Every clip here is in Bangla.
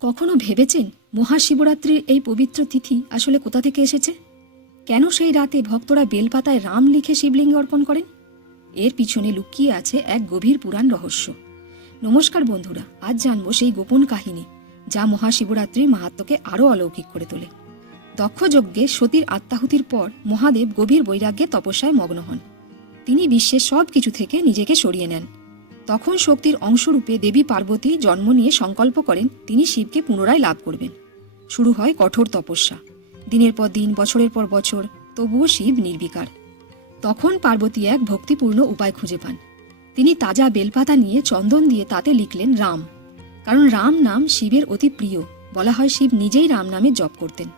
কখনো ভেবেছেন মহাশিবরাত্রির এই পবিত্র তিথি আসলে কোথা থেকে এসেছে? কেন সেই রাতে ভক্তরা বেলপাতায় রাম লিখে শিবলিঙ্গে অর্পণ করেন? এর পিছনে লুকিয়ে আছে এক গভীর পুরাণ রহস্য। নমস্কার বন্ধুরা, আজ জানব সেই গোপন কাহিনী, যা মহাশিবরাত্রির মাহাত্মকে আরও অলৌকিক করে তোলে। দক্ষ যজ্ঞে সতীর আত্মাহুতির পর মহাদেব গভীর বৈরাগ্যে তপস্যায় মগ্ন হন। তিনি বিশ্বের সব কিছু থেকে নিজেকে সরিয়ে নেন। তখন শক্তির অংশরূপে দেবী পার্বতী জন্ম নিয়ে সংকল্প করেন তিনি শিবকে পুনরায় লাভ করবেন। শুরু হয় কঠোর তপস্যা। দিনের পর দিন, বছরের পর বছর, তবুও শিব নির্বিকার। তখন পার্বতী এক ভক্তিপূর্ণ উপায় খুঁজে পান। তিনি তাজা বেলপাতা নিয়ে চন্দন দিয়ে তাতে লিখলেন রাম। কারণ রাম নাম শিবের অতি প্রিয়। বলা হয় শিব নিজেই রাম নামে জপ করতেন।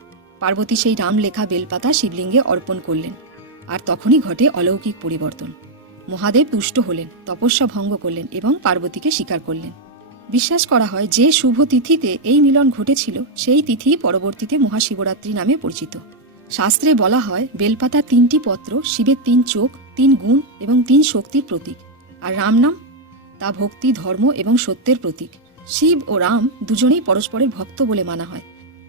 পার্বতী সেই রাম লেখা বেলপাতা শিবলিঙ্গে অর্পণ করলেন। আর তখনই ঘটে অলৌকিক পরিবর্তন। মহাদেব তুষ্ট হলেন, তপস্যা ভঙ্গ করলেন এবং পার্বতীকে স্বীকার করলেন। বিশ্বাস করা হয় যে শুভ তিথিতে এই মিলন ঘটেছিল, সেই তিথি পরবর্তীতে মহাশিবরাত্রি নামে পরিচিত। শাস্ত্রে বলা হয়, বেলপাতা তিনটি পত্র, শিবের তিন চোখ, তিন গুণ এবং তিন শক্তির প্রতীক। আর রাম নাম? তা ভক্তি, ধর্ম এবং সত্যের প্রতীক। শিব ও রাম দুজনেই পরস্পরের ভক্ত বলে মানা হয়।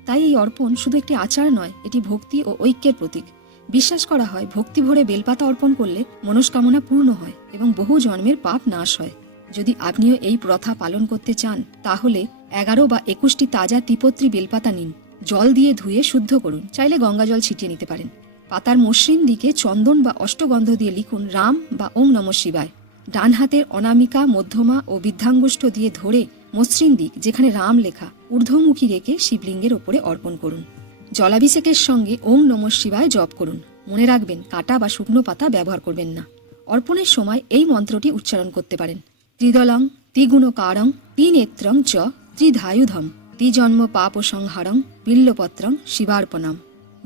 তাই এই অর্পণ শুধু একটি আচার নয়, এটি ভক্তি ও ঐক্যের প্রতীক। বিশ্বাস করা হয়, ভক্তি ভরে বেলপাতা অর্পণ করলে মনস্কামনা পূর্ণ হয় এবং বহু জন্মের পাপ নাশ হয়। যদি আপনিও এই প্রথা পালন করতে চান, তাহলে এগারো বা একুশটি তাজা তিপত্রী বেলপাতা নিন। জল দিয়ে ধুয়ে শুদ্ধ করুন। চাইলে গঙ্গা জল ছিটিয়ে নিতে পারেন। পাতার মসৃণ দিকে চন্দন বা অষ্টগন্ধ দিয়ে লিখুন রাম বা ওং নম শিবায়। ডান হাতের অনামিকা, মধ্যমা ও বৃদ্ধাঙ্গুষ্ঠ দিয়ে ধরে মসৃণ দিক যেখানে রাম লেখা, ঊর্ধ্বমুখী রেখে শিবলিঙ্গের ওপরে অর্পণ করুন। জলাভিষেকের সঙ্গে ওম নম শিবায় জপ করুন। মনে রাখবেন, কাটা বা শুকনো পাতা ব্যবহার করবেন না। অর্পণের সময় এই মন্ত্রটি উচ্চারণ করতে পারেন। ত্রিদলং ত্রিগুণ ত্রিগুণকারং, ত্রিনেত্রং চ, ত্রিধায়ুধম, ত্রিজন্ম পাপ সংহারং, বিল্লপত্রং শিবার্পণাম।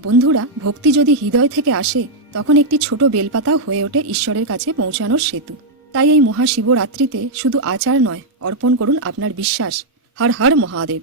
বন্ধুরা, ভক্তি যদি হৃদয় থেকে আসে, তখন একটি ছোট বেলপাতাও হয়ে ওঠে ঈশ্বরের কাছে পৌঁছানোর সেতু। তাই এই মহাশিবরাত্রিতে শুধু আচার নয়, অর্পণ করুন আপনার বিশ্বাস। হর হর মহাদেব।